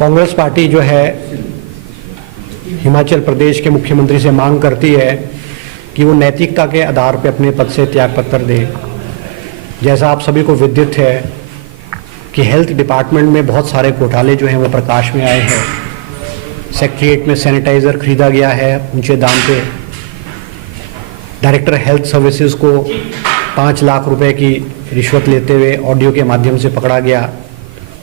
Congress party जो है हिमाचल प्रदेश के मुख्यमंत्री से मांग करती है कि वो नैतिकता के आधार पर अपने पद से त्यागपत्र दे। जैसा आप सभी को विदित है कि हेल्थ डिपार्टमेंट में बहुत सारे घोटाले जो हैं वो प्रकाश में आए हैं। सेक्रेटरीट में सैनिटाइज़र खरीदा गया है ऊंचे दाम पे। डायरेक्टर हेल्थ सर्विसेज को 5 लाख रुपए की रिश्वत लेते हुए ऑडियो के माध्यम से पकड़ा गया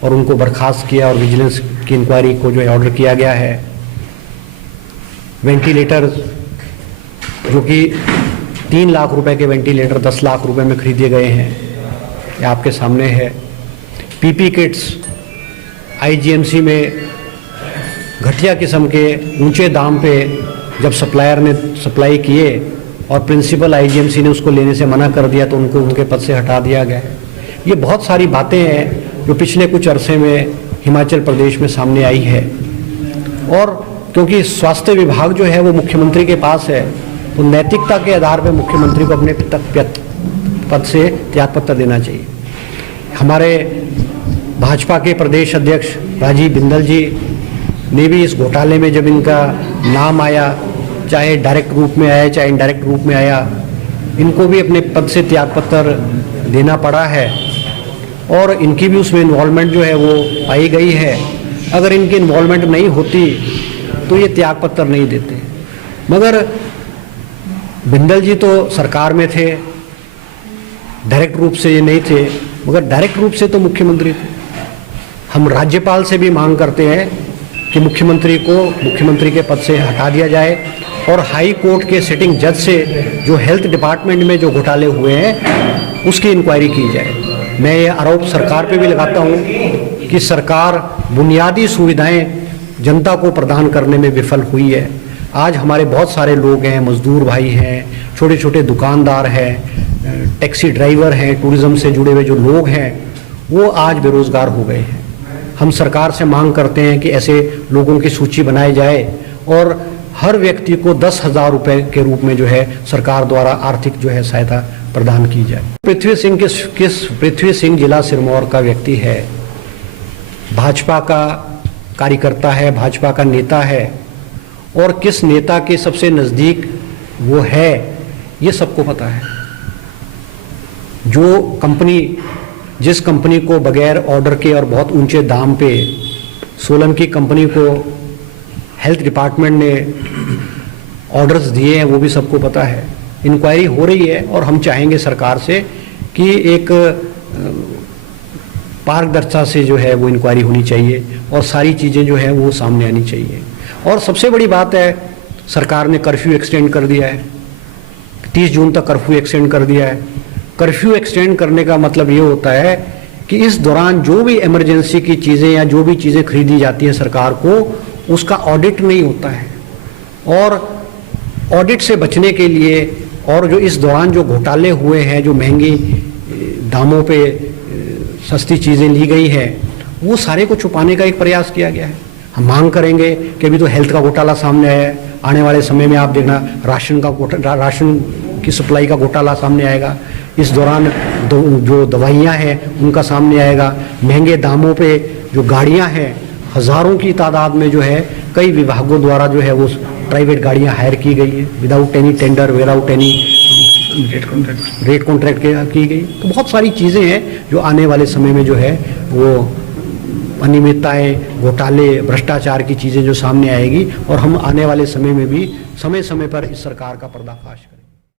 और उनको बर्खास्त किया और विजिलेंस की इंक्वायरी को जो है ऑर्डर किया गया है। वेंटिलेटर जो कि 3 लाख रुपए के वेंटिलेटर 10 लाख रुपए में खरीदे गए हैं, ये आपके सामने है। पीपी किट्स आईजीएमसी में घटिया किस्म के ऊंचे दाम पे जब सप्लायर ने सप्लाई किए और प्रिंसिपल आईजीएमसी ने उसको लेने से मना कर दिया तो उनको उनके पद से हटा दिया गया है। ये बहुत सारी बातें हैं जो पिछले कुछ अरसे में हिमाचल प्रदेश में सामने आई है। और क्योंकि स्वास्थ्य विभाग जो है वो मुख्यमंत्री के पास है, तो नैतिकता के आधार पर मुख्यमंत्री को अपने पद से त्यागपत्र देना चाहिए। हमारे भाजपा के प्रदेश अध्यक्ष राजीव बिंदल जी ने भी इस घोटाले में जब इनका नाम आया, चाहे डायरेक्ट रूप में आया चाहे इनडायरेक्ट रूप में आया, इनको भी अपने पद से त्यागपत्र देना पड़ा है और इनकी भी उसमें इन्वॉल्वमेंट जो है वो पाई गई है। अगर इनकी इन्वॉल्वमेंट नहीं होती तो ये त्यागपत्र नहीं देते। मगर बिंदल जी तो सरकार में थे, डायरेक्ट रूप से ये नहीं थे, मगर डायरेक्ट रूप से तो मुख्यमंत्री थे। हम राज्यपाल से भी मांग करते हैं कि मुख्यमंत्री को मुख्यमंत्री के पद से हटा दिया जाए और हाई कोर्ट के सिटिंग जज से जो हेल्थ डिपार्टमेंट में जो घोटाले हुए हैं उसकी इंक्वायरी की जाए। मैं ये आरोप सरकार पे भी लगाता हूँ कि सरकार बुनियादी सुविधाएं जनता को प्रदान करने में विफल हुई है। आज हमारे बहुत सारे लोग हैं, मजदूर भाई हैं, छोटे छोटे दुकानदार हैं, टैक्सी ड्राइवर हैं, टूरिज़्म से जुड़े हुए जो लोग हैं वो आज बेरोज़गार हो गए हैं। हम सरकार से मांग करते हैं कि ऐसे लोगों की सूची बनाई जाए और हर व्यक्ति को 10,000 रुपये के रूप में जो है सरकार द्वारा आर्थिक जो है सहायता प्रदान की जाए। पृथ्वी सिंह जिला सिरमौर का व्यक्ति है, भाजपा का कार्यकर्ता है, भाजपा का नेता है और किस नेता के सबसे नज़दीक वो है ये सबको पता है। जिस कंपनी को बगैर ऑर्डर के और बहुत ऊंचे दाम पे सोलन की कंपनी को हेल्थ डिपार्टमेंट ने ऑर्डर्स दिए हैं वो भी सबको पता है। इंक्वायरी हो रही है और हम चाहेंगे सरकार से कि एक पारदर्शिता से जो है वो इंक्वायरी होनी चाहिए और सारी चीज़ें जो है वो सामने आनी चाहिए। और सबसे बड़ी बात है, सरकार ने कर्फ्यू एक्सटेंड कर दिया है, 30 जून तक कर्फ्यू एक्सटेंड कर दिया है। कर्फ्यू एक्सटेंड करने का मतलब ये होता है कि इस दौरान जो भी इमरजेंसी की चीज़ें या जो भी चीज़ें खरीदी जाती हैं सरकार को, उसका ऑडिट नहीं होता है। और ऑडिट से बचने के लिए और जो इस दौरान जो घोटाले हुए हैं, जो महंगी दामों पे सस्ती चीज़ें ली गई है, वो सारे को छुपाने का एक प्रयास किया गया है। हम मांग करेंगे कि अभी तो हेल्थ का घोटाला सामने आया है, आने वाले समय में आप देखना राशन की सप्लाई का घोटाला सामने आएगा। इस दौरान जो दवाइयाँ हैं उनका सामने आएगा। महंगे दामों पे जो गाड़ियाँ हैं, हज़ारों की तादाद में जो है कई विभागों द्वारा जो है वो प्राइवेट गाड़ियाँ हायर की गई है without any tender, without any rate contract की गई। तो बहुत सारी चीज़ें हैं जो आने वाले समय में जो है वो अनियमितताएँ, घोटाले, भ्रष्टाचार की चीज़ें जो सामने आएगी और हम आने वाले समय में भी समय समय पर इस सरकार का पर्दाफाश करें।